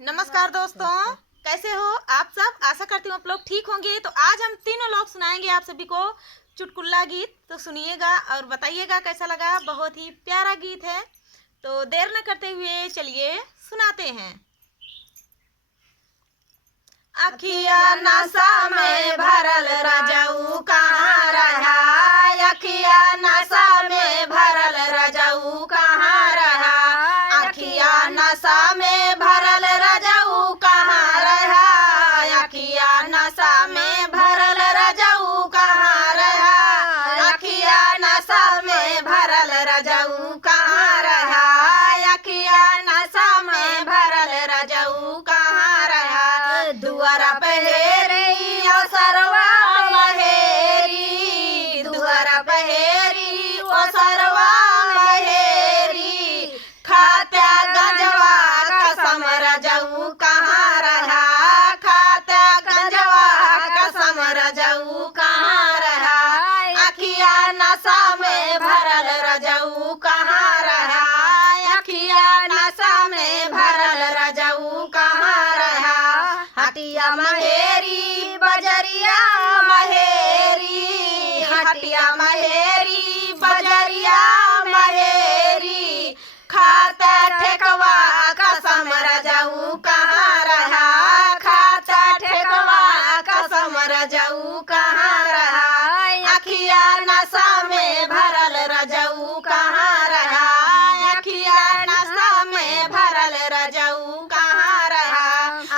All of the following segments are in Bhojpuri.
नमस्कार दोस्तों, कैसे हो आप सब। आशा करती हूँ आप लोग ठीक होंगे। तो आज हम तीनों लोग सुनाएंगे आप सभी को चुटकुला गीत। तो सुनिएगा और बताइएगा कैसा लगा। बहुत ही प्यारा गीत है। तो देर न करते हुए चलिए सुनाते हैं। अखिया नशा में भरल रजऊ कहाँ रहा, अखिया नशा में भरल रजऊ कहाँ रहा, अखिया नशा में भरल रजऊ कहाँ रहा, अखिया नशा में भरल रजऊ कहाँ रहा, अखिया नशा में भरल रजऊ कहाँ रहा, अखिया नशा में भरल रजऊ कहाँ रहा। दुआरा पहेरी ओ सरवा महेरी, दुआरा पहेरी ओ सरवा महेरी, खात्या गंजवा कसम रजऊ कहाँ रहा, खात्या गंजवा कसम रजऊ कहाँ रहा, अखिया नशा में भरल रजऊ कहाँ रहा, अखिया नशा में भरल रजऊ कहाँ रहा। हटिया महेरी बजरिया महेरी, हटिया महेरी बजरिया महेरी, खाता ठेकवा कसम रजऊ कहाँ रहा, खाता ठेकवा कसम रजऊ कहाँ रहा, अखिया नशा में भरल रजऊ कहाँ रहा, अखिया नशा में भरल रजऊ कहाँ रहा,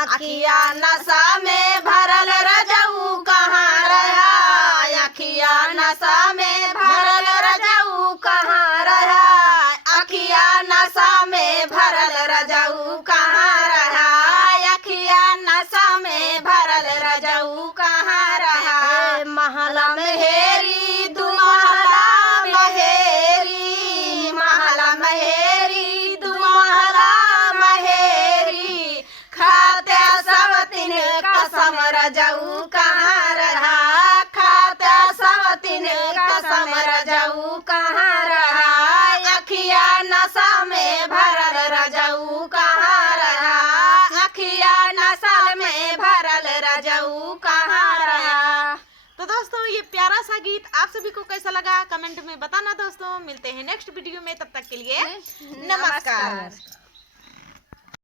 अखिया नशा में भरल रजऊ कहाँ रहा, अखिया नशा में भरल रजऊ कहाँ रहा, अखिया नशा में भरल रजऊ कहाँ रहा, अखिया नशा में भरल रजऊ कहाँ रहा। महला महेरी दू महला महेरी, महला महेरी दू महला महेरी, खाते सब तीन कसम रजऊ कहाँ रहा, खाते सब तीन कसम रजऊ कहाँ रहा, अखिया नशा में भरल रजऊ कहाँ रहा, अखिया नशा में भरल रजऊ कहाँ रहा। तो दोस्तों ये प्यारा सा गीत आप सभी को कैसा लगा कमेंट में बताना दोस्तों। मिलते हैं नेक्स्ट वीडियो में, तब तक के लिए नमस्कार।